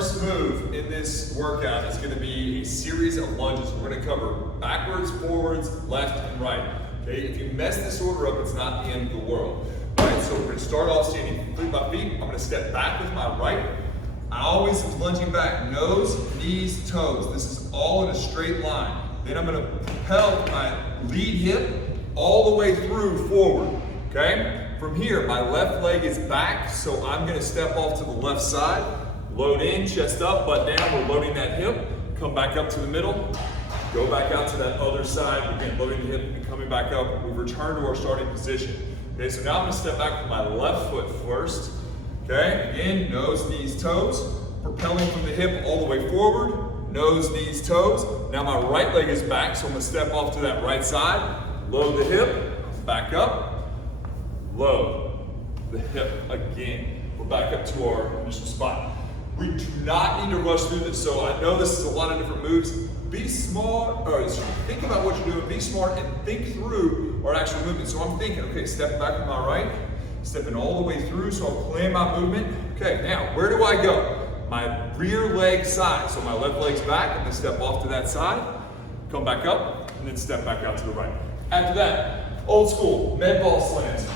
first move in this workout is going to be a series of lunges. We're going to cover backwards, forwards, left, and right. Okay, if you mess this order up, it's not the end of the world. All right, so we're going to start off standing feet by feet. I'm going to step back with my right. I always am lunging back, nose, knees, toes. This is all in a straight line. Then I'm going to propel my lead hip all the way through forward. Okay? From here, my left leg is back, so I'm going to step off to the left side. Load in, chest up, butt down. We're loading that hip. Come back up to the middle. Go back out to that other side. Again, loading the hip and coming back up. We return to our starting position. Okay, so now I'm going to step back with my left foot first. Okay, again, nose, knees, toes. Propelling from the hip all the way forward. Nose, knees, toes. Now my right leg is back, so I'm going to step off to that right side. Load the hip, back up. Load the hip again. We're back up to our initial spot. We do not need to rush through this. So I know this is a lot of different moves. Be smart, or think about what you're doing. Be smart and think through our actual movement. So I'm thinking, okay, step back with my right, stepping all the way through, so I'll plan my movement. Okay, now, where do I go? My rear leg side. So my left leg's back, I'm gonna step off to that side, come back up, and then step back out to the right. After that, old school, med ball slams.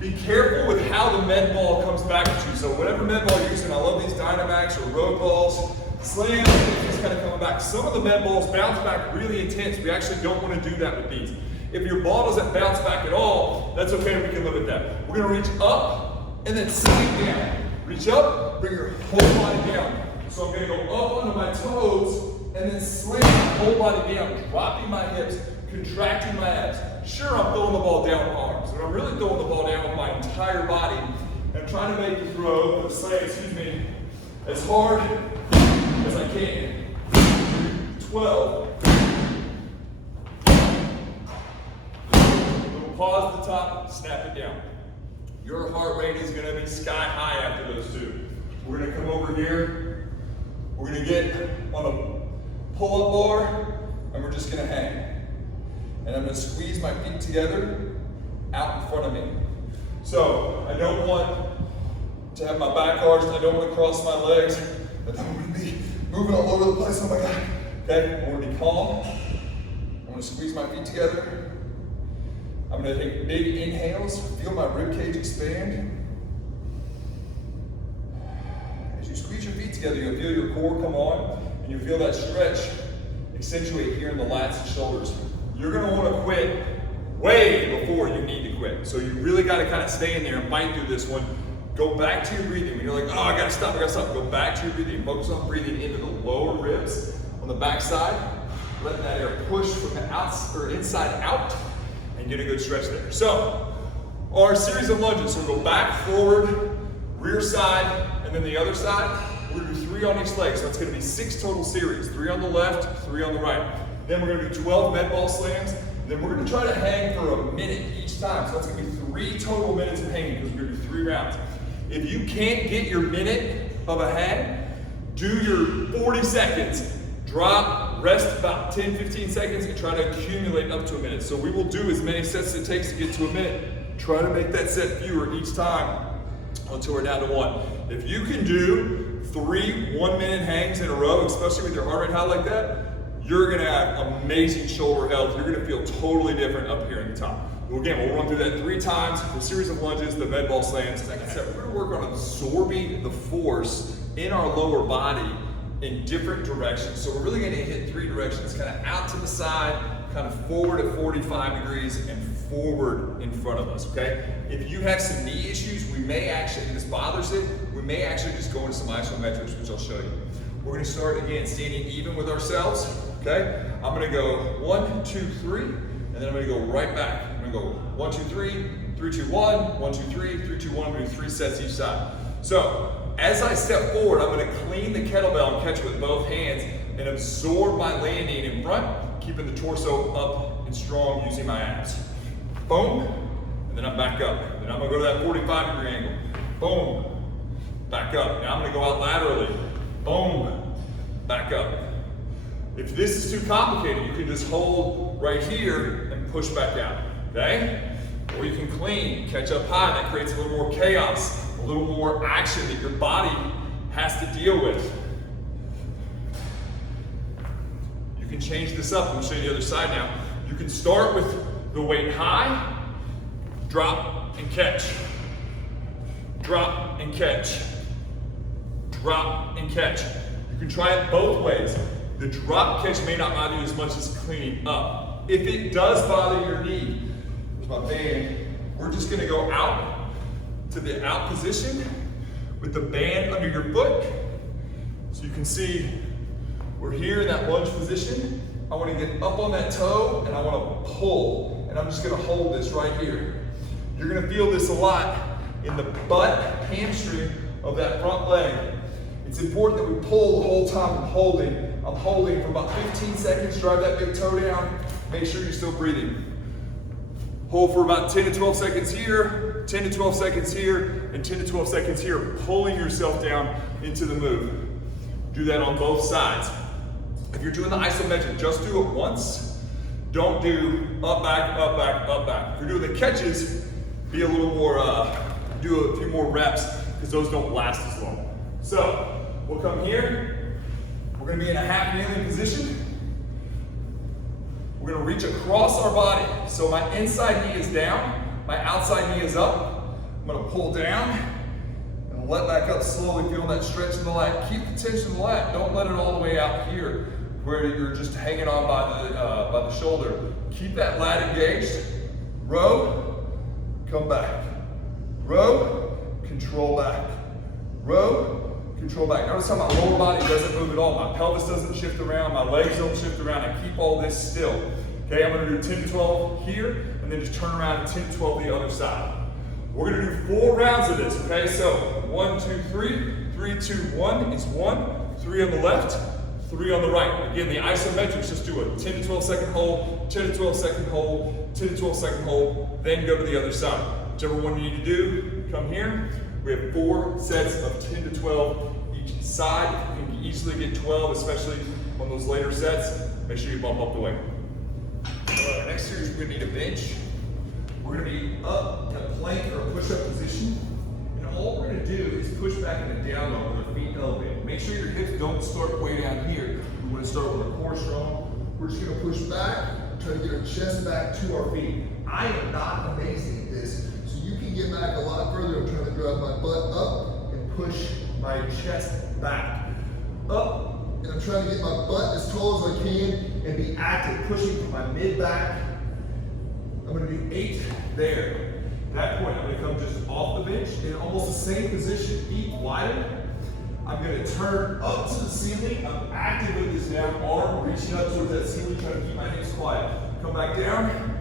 Be careful with how the med ball comes back at you. So whatever med ball you're using, I love these Dynamax or road balls, slams, it's kind of coming back. Some of the med balls bounce back really intense. We actually don't want to do that with these. If your ball doesn't bounce back at all, that's okay, we can live with that. We're gonna reach up and then sink down. Reach up, bring your whole body down. So I'm gonna go up onto my toes and then slam my whole body down, dropping my hips, contracting my abs. Sure, I'm throwing the ball down with arms, but I'm really throwing the ball down with my entire body. And I'm trying to make the throw, the slam, as hard as I can. 12. Little pause at the top, snap it down. Your heart rate is gonna be sky high after those two. We're gonna come over here. We're gonna get on a pull-up bar, and we're just gonna hang. And I'm going to squeeze my feet together out in front of me. So I don't want to have my back arched. I don't want to cross my legs. I don't want to be moving all over the place. Oh my God. Okay, I want to be calm. I want to squeeze my feet together. I'm going to take big inhales. Feel my rib cage expand. As you squeeze your feet together, you'll feel your core come on, and you feel that stretch accentuate here in the lats and shoulders. You're gonna wanna quit way before you need to quit. So you really gotta kind of stay in there and fight through this one. Go back to your breathing. When you're like, oh, I gotta stop. Go back to your breathing. Focus on breathing into the lower ribs on the back side. Let that air push from the outside or inside out and get a good stretch there. So our series of lunges, so we'll go back, forward, rear side, and then the other side. We're gonna do 3 on each leg. So it's gonna be 6 total series. 3 on the left, 3 on the right. Then we're gonna do 12 med ball slams. And then we're gonna try to hang for a minute each time. So that's gonna be 3 total minutes of hanging because we're gonna do 3 rounds. If you can't get your minute of a hang, do your 40 seconds. Drop, rest about 10, 15 seconds, and try to accumulate up to a minute. So we will do as many sets as it takes to get to a minute. Try to make that set fewer each time until we're down to 1. If you can do 3 1-minute hangs in a row, especially with your heart rate high like that, you're gonna have amazing shoulder health. You're gonna feel totally different up here in the top. Well, again, we'll run through that 3 times for a series of lunges, the med ball slams. Like I said, we're gonna work on absorbing the force in our lower body in different directions. So we're really gonna hit 3 directions, kind of out to the side, kind of forward at 45 degrees, and forward in front of us, okay? If you have some knee issues, we may actually, if this bothers it, we may actually just go into some isometrics, which I'll show you. We're gonna start again standing even with ourselves, okay? I'm gonna go 1, 2, 3, and then I'm gonna go right back. I'm gonna go 1, 2, 3, 3, 2, 1, 1, 2, 3, 3, 2, 1. I'm gonna do 3 sets each side. So as I step forward, I'm gonna clean the kettlebell and catch it with both hands and absorb my landing in front, keeping the torso up and strong using my abs. Boom, and then I'm back up. Then I'm gonna go to that 45-degree angle. Boom, back up. Now I'm gonna go out laterally. Boom, back up. If this is too complicated, you can just hold right here and push back out, okay? Or you can clean, catch up high. That creates a little more chaos, a little more action that your body has to deal with. change this up. I'm gonna show you the other side now. You can start with the weight high, drop and catch. Drop and catch. Drop and catch. You can try it both ways. The drop catch may not bother you as much as cleaning up. If it does bother your knee, here's my band, we're just gonna go out to the out position with the band under your foot. So you can see we're here in that lunge position. I wanna get up on that toe and I wanna pull. And I'm just gonna hold this right here. You're gonna feel this a lot in the butt hamstring of that front leg. It's important that we pull the whole time I'm holding. I'm holding for about 15 seconds, drive that big toe down, make sure you're still breathing. Hold for about 10 to 12 seconds here, 10 to 12 seconds here, and 10 to 12 seconds here, pulling yourself down into the move. Do that on both sides. If you're doing the isometric, just do it once. Don't do up, back, up, back, up, back. If you're doing the catches, be a little more, do a few more reps, because those don't last as long. So, we'll come here. We're gonna be in a half kneeling position. We're gonna reach across our body. So my inside knee is down, my outside knee is up. I'm gonna pull down and let back up slowly, feeling that stretch in the lat. Keep the tension in the lat. Don't let it all the way out here where you're just hanging on by the shoulder. Keep that lat engaged. Row, come back. Row, control back. Row, control back. Notice how my lower body doesn't move at all. My pelvis doesn't shift around, my legs don't shift around. I keep all this still. Okay, I'm gonna do 10 to 12 here, and then just turn around and 10 to 12 the other side. We're gonna do 4 rounds of this, okay? So 1, 2, 3, 3, 2, 1 is 1, 3 on the left, 3 on the right. Again, the isometrics, just do a 10 to 12 second hold, 10 to 12 second hold, 10 to 12 second hold, then go to the other side. Whichever one you need to do, come here. We have 4 sets of 10 to 12 each side. You can easily get 12, especially on those later sets. Make sure you bump up the weight. Next series, we're gonna need a bench. We're gonna be up in a plank or a push-up position. And all we're gonna do is push back in a down dog with our feet elevated. Make sure your hips don't start way down here. We wanna start with our core strong. We're just gonna push back, try to get our chest back to our feet. I am not amazing at this, so you can get back a lot further. I'm trying to drive my butt up and push my chest back. Up, and I'm trying to get my butt as tall as I can and be active, pushing from my mid-back. I'm gonna do 8 there. At that point, I'm gonna come just off the bench in almost the same position, feet wider. I'm gonna turn up to the ceiling. I'm active with this down arm, reaching up towards that ceiling, trying to keep my hips quiet. Come back down,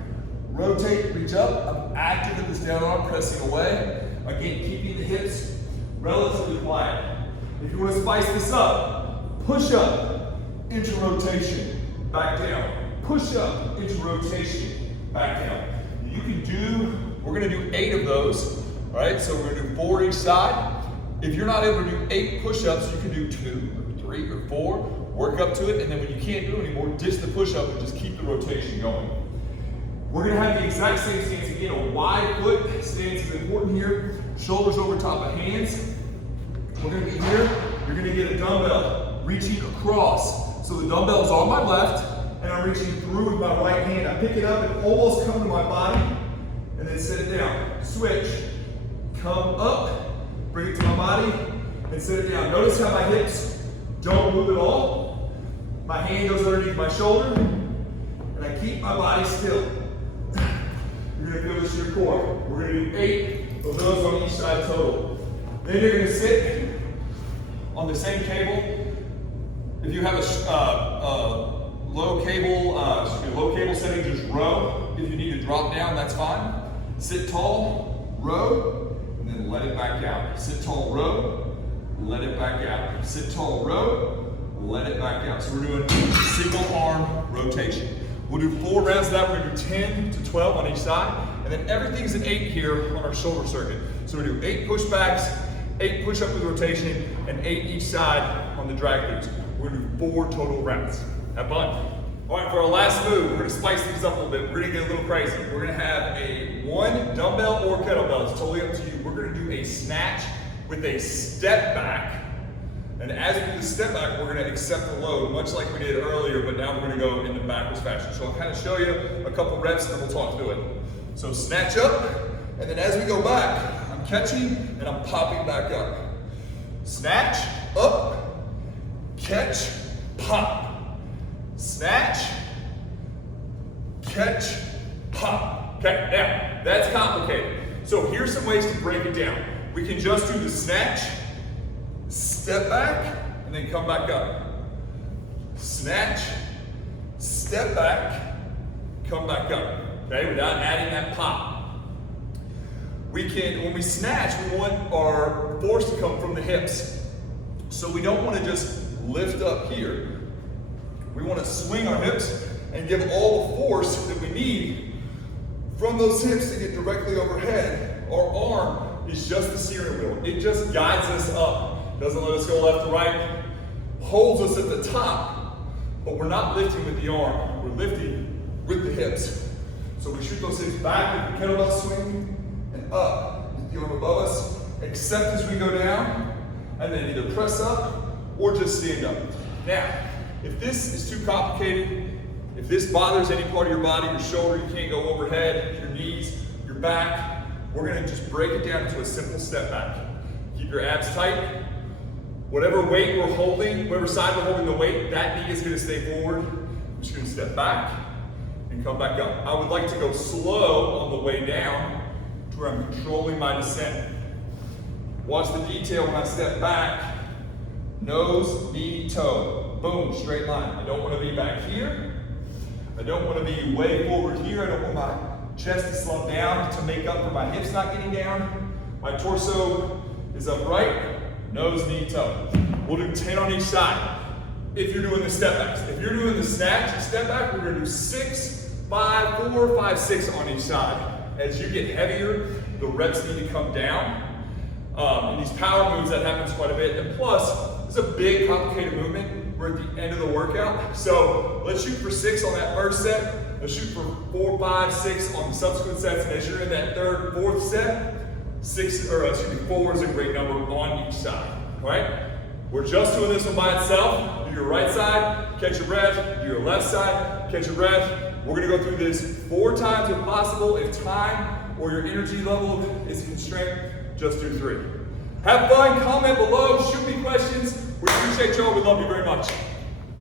rotate, reach up. I'm active with this down arm, pressing away. Again, keeping the hips relatively quiet. If you wanna spice this up, push up into rotation, back down. Push up into rotation, back down. You can do, we're gonna do 8 of those, all right? So we're gonna do 4 each side. If you're not able to do 8 push-ups, you can do 2 or 3 or 4, work up to it, and then when you can't do it anymore, ditch the push-up and just keep the rotation going. We're gonna have the exact same stance again. A wide foot stance is important here. Shoulders over top of hands. We're gonna be here, you're gonna get a dumbbell, reaching across. So the dumbbell is on my left, and I'm reaching through with my right hand. I pick it up and almost come to my body, and then set it down. Switch, come up, bring it to my body, and set it down. Notice how my hips don't move at all. My hand goes underneath my shoulder, and I keep my body still. You're gonna feel this in your core. We're gonna do 8 of those on each side total. Then you're gonna sit on the same cable. If you have a low cable setting, just row. If you need to drop down, that's fine. Sit tall, row, and then let it back out. Sit tall, row, let it back out. Sit tall, row, let it back out. So we're doing single arm rotation. We'll do 4 rounds of that. We're gonna do 10 to 12 on each side. And then everything's an 8 here on our shoulder circuit. So we do 8 pushbacks, 8 push-up with rotation, and 8 each side on the drag throughs. We're gonna do 4 total rounds. Have fun. All right, for our last move, we're gonna spice things up a little bit. We're gonna get a little crazy. We're gonna have a 1 dumbbell or kettlebell. It's totally up to you. We're gonna do a snatch with a step back And as we do the step back, we're gonna accept the load, much like we did earlier, but now we're gonna go in the backwards fashion. So I'll kind of show you a couple reps and then we'll talk through it. So snatch up, and then as we go back, I'm catching and I'm popping back up. Snatch, up, catch, pop. Snatch, catch, pop. Okay, now, that's complicated. So here's some ways to break it down. We can just do the snatch, step back, and then come back up. Snatch, step back, come back up. Okay, without adding that pop. We can, when we snatch, we want our force to come from the hips. So we don't want to just lift up here. We want to swing our hips and give all the force that we need from those hips to get directly overhead. Our arm is just the steering wheel. It just guides us up. Doesn't let us go left to right. Holds us at the top. But we're not lifting with the arm. We're lifting with the hips. So we shoot those hips back with the kettlebell swing and up with the arm above us. Accept as we go down. And then either press up or just stand up. Now, if this is too complicated, if this bothers any part of your body, your shoulder, you can't go overhead, your knees, your back, we're gonna just break it down into a simple step back. Keep your abs tight. Whatever weight we're holding, whatever side we're holding the weight, that knee is gonna stay forward. I'm just gonna step back and come back up. I would like to go slow on the way down to where I'm controlling my descent. Watch the detail when I step back. Nose, knee, toe. Boom, straight line. I don't want to be back here. I don't want to be way forward here. I don't want my chest to slump down to make up for my hips not getting down. My torso is upright. Nose, knee, toe. We'll do 10 on each side. If you're doing the step backs. If you're doing the snatch and step back, we're going to do 6, 5, 4, 5, 6 on each side. As you get heavier, the reps need to come down. In these power moves, that happens quite a bit. And plus, it's a big, complicated movement. We're at the end of the workout. So let's shoot for 6 on that first set. Let's shoot for 4, 5, 6 on the subsequent sets. And as you're in that third, fourth set, 4 is a great number on each side. All right? We're just doing this one by itself. Do your right side, catch your breath. Do your left side, catch your breath. We're going to go through this 4 times if possible. If time or your energy level is constrained, just do 3. Have fun, comment below, shoot me questions. We appreciate y'all, we love you very much.